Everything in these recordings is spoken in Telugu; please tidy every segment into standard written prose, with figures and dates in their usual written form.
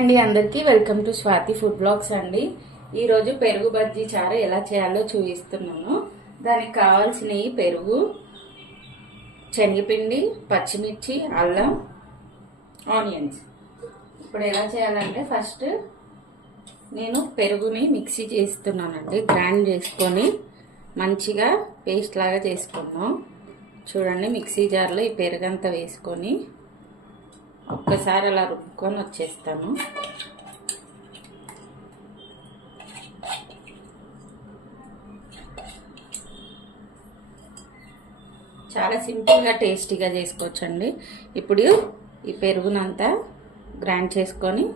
అండి అందరికీ welcome to Swathi food blogs అండి. ఈరోజు పెరుగు బజ్జీ చారు ఎలా చేయాలో చూపిస్తున్నాను. దానికి కావాల్సినవి పెరుగు, శనగపిండి, పచ్చిమిర్చి, అల్లం, ఆనియన్స్. ఇప్పుడు ఎలా చేయాలంటే ఫస్ట్ నేను పెరుగుని మిక్సీ చేస్తున్నానండి. గ్రైండ్ చేసుకొని మంచిగా పేస్ట్ లాగా చేసుకున్నాం. చూడండి, మిక్సీ జార్లో ఈ పెరుగంతా వేసుకొని ఒక్కసారి అలా రుబ్బుకొని వచ్చేస్తాను. చాలా సింపుల్గా టేస్టీగా చేసుకోవచ్చండి. ఇప్పుడు ఈ పెరుగునంతా గ్రైండ్ చేసుకొని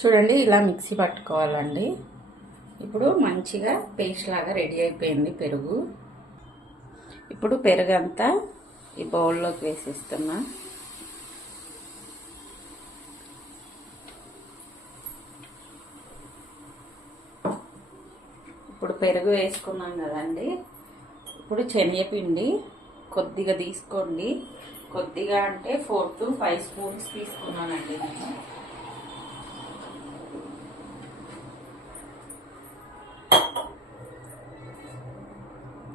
చూడండి, ఇలా మిక్సీ పట్టుకోవాలండి. ఇప్పుడు మంచిగా పేస్ట్ లాగా రెడీ అయిపోయింది పెరుగు. ఇప్పుడు పెరుగంతా ఈ బౌల్లోకి వేసేస్తున్నా. ఇప్పుడు పెరుగు వేసుకున్నాం కదండి. ఇప్పుడు శనగపిండి కొద్దిగా తీసుకోండి. కొద్దిగా అంటే 4 to 5 స్పూన్స్ తీసుకున్నానండి నేను.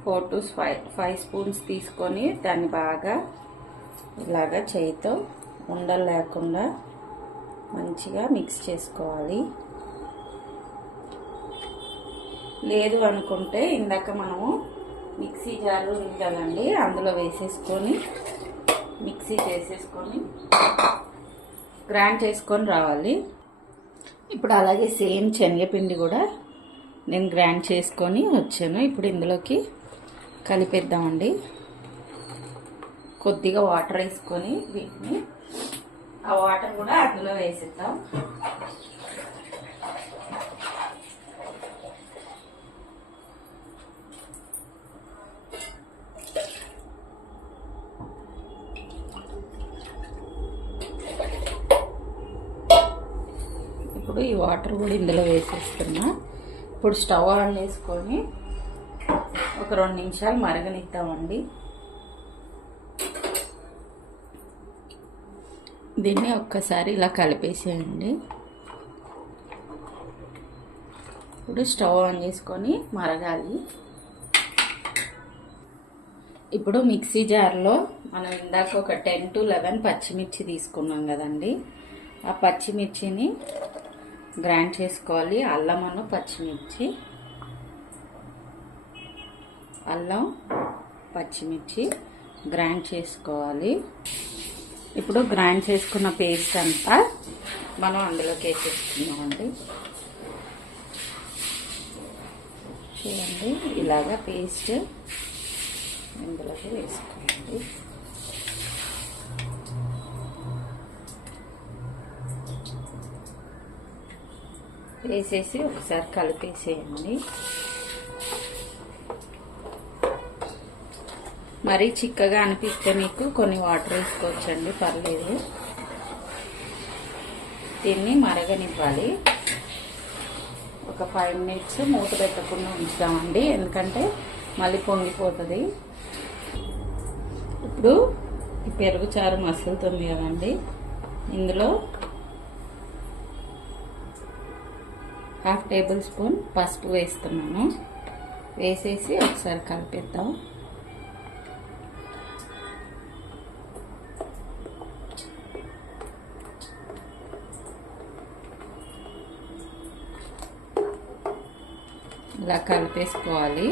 ఫోర్ టు 5 స్పూన్స్ తీసుకొని దాన్ని బాగా ఇలాగా చేయితో ఉండలు లేకుండా మంచిగా మిక్స్ చేసుకోవాలి. లేదు అనుకుంటే ఇందాక మనము మిక్సీ జార్ ఉంది కదండి, అందులో వేసేసుకొని మిక్సీ చేసేసుకొని గ్రైండ్ చేసుకొని రావాలి. ఇప్పుడు అలాగే సేమ్ శనగపిండి కూడా నేను గ్రైండ్ చేసుకొని వచ్చాను. ఇప్పుడు ఇందులోకి కలిపేద్దామండి. కొద్దిగా వాటర్ వేసుకొని వీటిని ఆ వాటర్ కూడా అందులో వేసేద్దాం. ఇప్పుడు ఈ వాటర్ కూడా ఇందులో వేసేస్తున్నా. ఇప్పుడు స్టవ్ ఆన్ చేసుకొని ఒక 2 నిమిషాలు మరగనిద్దామండి. దీన్ని ఒక్కసారి ఇలా కలిపేసేయండి. ఇప్పుడు స్టవ్ ఆన్ చేసుకొని మరగాలి. ఇప్పుడు మిక్సీ జార్లో మనం ఇందాక ఒక 10 to 11 పచ్చిమిర్చి తీసుకున్నాం కదండి, ఆ పచ్చిమిర్చిని గ్రైండ్ చేసుకోవాలి. అల్లము, పచ్చిమిర్చి, అల్లం, పచ్చిమిర్చి గ్రైండ్ చేసుకోవాలి. ఇప్పుడు గ్రైండ్ చేసుకున్న పేస్ట్ అంతా మనం అందులోకి వేసేసుకున్నామండి. చూడండి, ఇలాగా పేస్ట్ ఇందులోకి వేసుకోండి. వేసేసి ఒకసారి కలిపేసేయండి. మరీ చిక్కగా అనిపిస్తే మీకు కొన్ని వాటర్ వేసుకోవచ్చండి, పర్లేదు. దీన్ని మరగనివ్వాలి. ఒక 5 minutes మూత పెట్టకుండా ఉంచుతామండి, ఎందుకంటే మళ్ళీ పొంగిపోతుంది. ఇప్పుడు ఈ పెరుగు చారు మసులుతుంది కదండి, ఇందులో 1/2 tablespoon పసుపు వేస్తున్నాను. వేసేసి ఒకసారి కలిపేద్దాం. ఇలా కలిపేసుకోవాలి.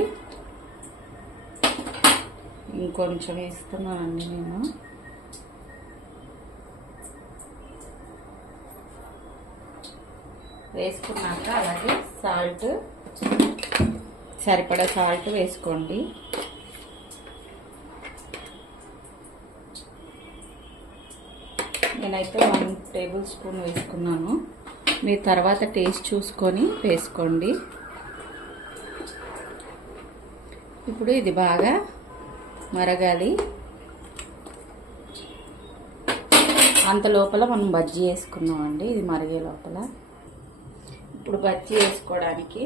ఇంకొంచెం వేస్తున్నానండి నేను. వేసుకున్నాక అలాగే సాల్ట్, సరిపడా సాల్ట్ వేసుకోండి. నేనైతే 1 tablespoon వేసుకున్నాను. మీరు తర్వాత టేస్ట్ చూసుకొని వేసుకోండి. ఇప్పుడు ఇది బాగా మరగాలి. అంత లోపల మనం బజ్జీ వేసుకున్నామండి, ఇది మరిగే లోపల. ఇప్పుడు బజ్జీ వేసుకోవడానికి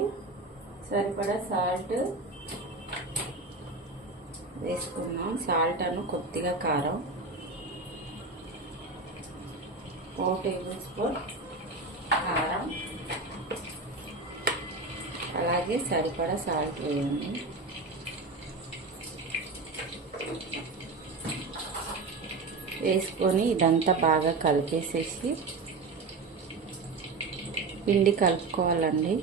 సరిపడా సాల్ట్ వేసుకున్నాం. సాల్ట్ కొద్దిగా కారం, 4 టేబుల్ స్పూన్ కారం, అలాగే సరిపడా సాల్ట్ వేయండి. వేసుకొని ఇదంతా బాగా కలిపేసేసి పిండి కలుపుకోవాలండి.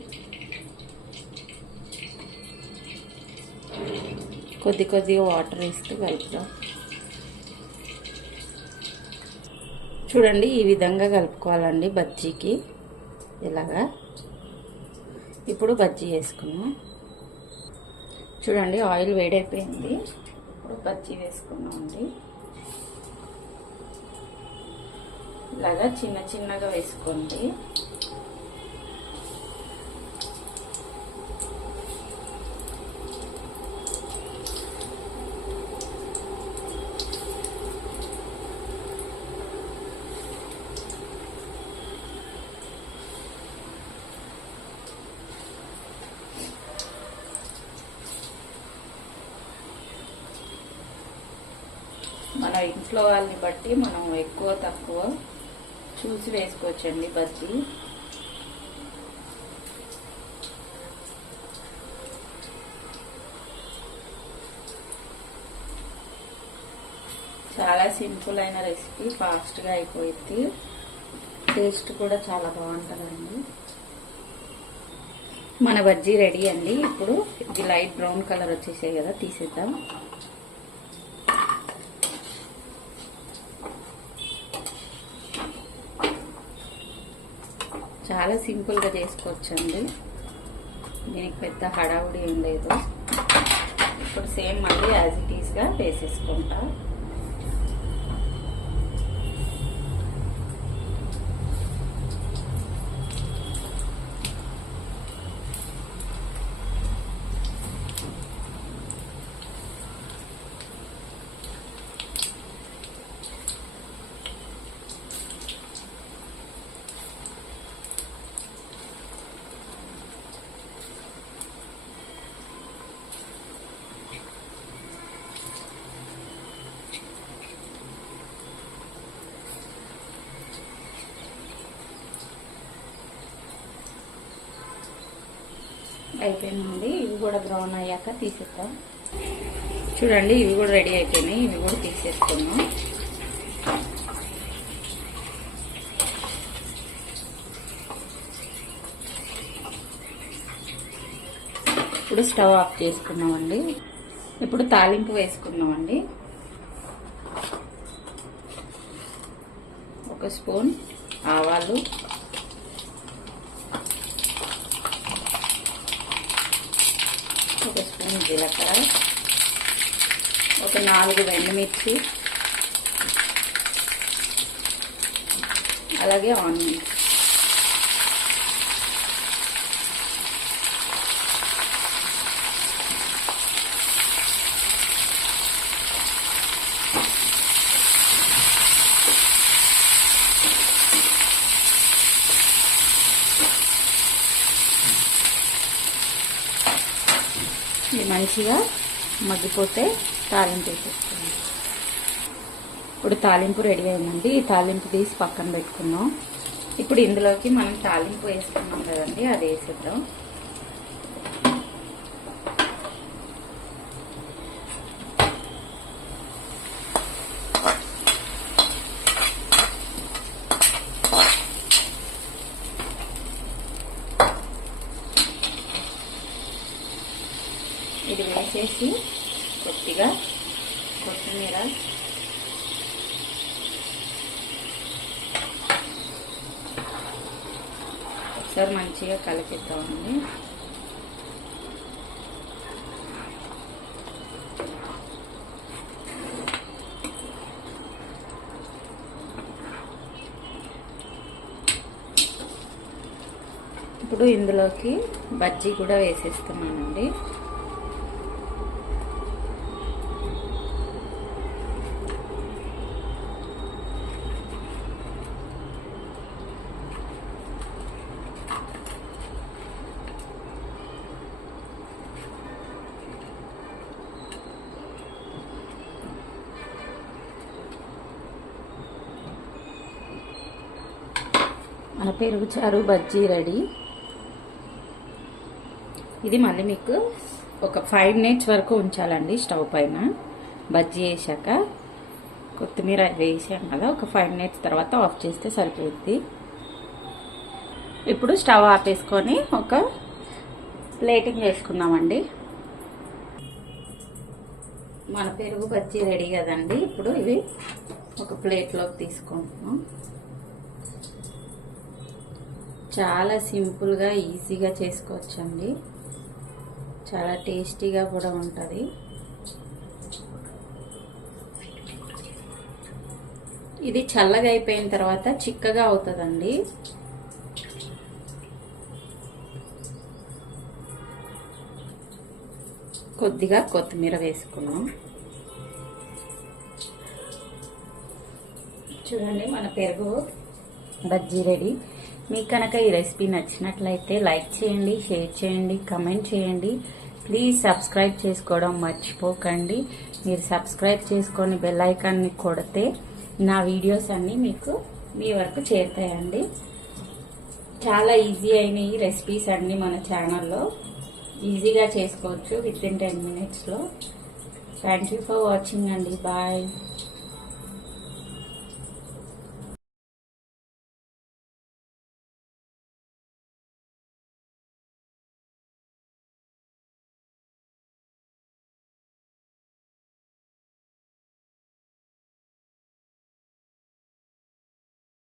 కొద్దిగా వాటర్ వేస్తూ కలుపుదాం. చూడండి, ఈ విధంగా కలుపుకోవాలండి బజ్జీకి. ఇలాగా ఇప్పుడు బజ్జీ వేసుకున్నాం. చూడండి, ఆయిల్ వేడైపోయింది. ఇప్పుడు బజ్జీ వేసుకున్నామండి. ఇలాగా చిన్నగా వేసుకోండి. మన ఇంట్లో వాళ్ళని బట్టి మనం ఎక్కువ తక్కువ చూసి వేసుకోవచ్చండి బజ్జీ. చాలా సింపుల్ అయిన రెసిపీ, ఫాస్ట్గా అయిపోయింది. టేస్ట్ కూడా చాలా బాగుంటుందండి. మన బజ్జీ రెడీ అండి. ఇప్పుడు ఇది లైట్ బ్రౌన్ కలర్ వచ్చేసాయి కదా, తీసేద్దాం. చాలా సింపుల్గా చేసుకోవచ్చండి. దీనికి పెద్ద హడావుడి ఏం లేదు. ఇప్పుడు సేమ్ మళ్ళీ యాజ్ ఇట్ ఈస్గా వేసేసుకుంటా. అయిపోయిందండి. ఇవి కూడా బ్రౌన్ అయ్యాక తీసేద్దాం. చూడండి, ఇవి కూడా రెడీ అయిపోయినాయి. ఇవి కూడా తీసేసుకున్నాం. ఇప్పుడు స్టవ్ ఆఫ్ చేసుకున్నామండి. ఇప్పుడు తాలింపు వేసుకున్నామండి. 1 స్పూన్ ఆవాలు, 1 స్పూన్ జీలకర్ర, 4 ఎండుమిర్చి, అలాగే ఆనియన్స్. ఇది మంచిగా మగ్గిపోతే తాలింపు వేసేసుకోండి. ఇప్పుడు తాలింపు రెడీ అయిందండి. ఈ తాలింపు తీసి పక్కన పెట్టుకున్నాం. ఇప్పుడు ఇందులోకి మనం తాలింపు వేసుకున్నాం కదండి, అది వేసేద్దాం. ఇది వేసేసి కొద్దిగా కొత్తిమీర, ఒకసారి మంచిగా కలిపిద్దామండి. ఇప్పుడు ఇందులోకి బజ్జీ కూడా వేసేస్తున్నానండి. మన పెరుగు చారు బజ్జీ రెడీ. ఇది మళ్ళీ మీకు ఒక 5 మినిట్స్ వరకు ఉంచాలండి స్టవ్ పైన. బజ్జీ వేసాక కొత్తిమీర వేసాం కదా, ఒక 5 మినిట్స్ తర్వాత ఆఫ్ చేస్తే సరిపోద్ది. ఇప్పుడు స్టవ్ ఆపేసుకొని ఒక ప్లేటింగ్ వేసుకుందామండి. మన పెరుగు బజ్జీ రెడీ కదండి. ఇప్పుడు ఇవి ఒక ప్లేట్లోకి తీసుకుంటున్నాం. చాలా సింపుల్గా ఈజీగా చేసుకోవచ్చండి. చాలా టేస్టీగా కూడా ఉంటుంది. ఇది చల్లగా అయిపోయిన తర్వాత చిక్కగా అవుతుందండి. కొద్దిగా కొత్తిమీర వేసుకున్నాం. చూడండి మన పెరుగు బజ్జీ రెడీ. మీకు కనుక ఈ రెసిపీ నచ్చినట్లయితే లైక్ చేయండి, షేర్ చేయండి, కమెంట్ చేయండి. ప్లీజ్ సబ్స్క్రైబ్ చేసుకోవడం మర్చిపోకండి. మీరు సబ్స్క్రైబ్ చేసుకొని బెల్ ఐకాన్ని కొడితే నా వీడియోస్ అన్నీ మీకు మీ వరకు చేరుతాయండి. చాలా ఈజీ అయిన ఈ రెసిపీస్ అన్నీ మన ఛానల్లో ఈజీగా చేసుకోవచ్చు with in 10 minutes. Thank you for watching అండి. బాయ్.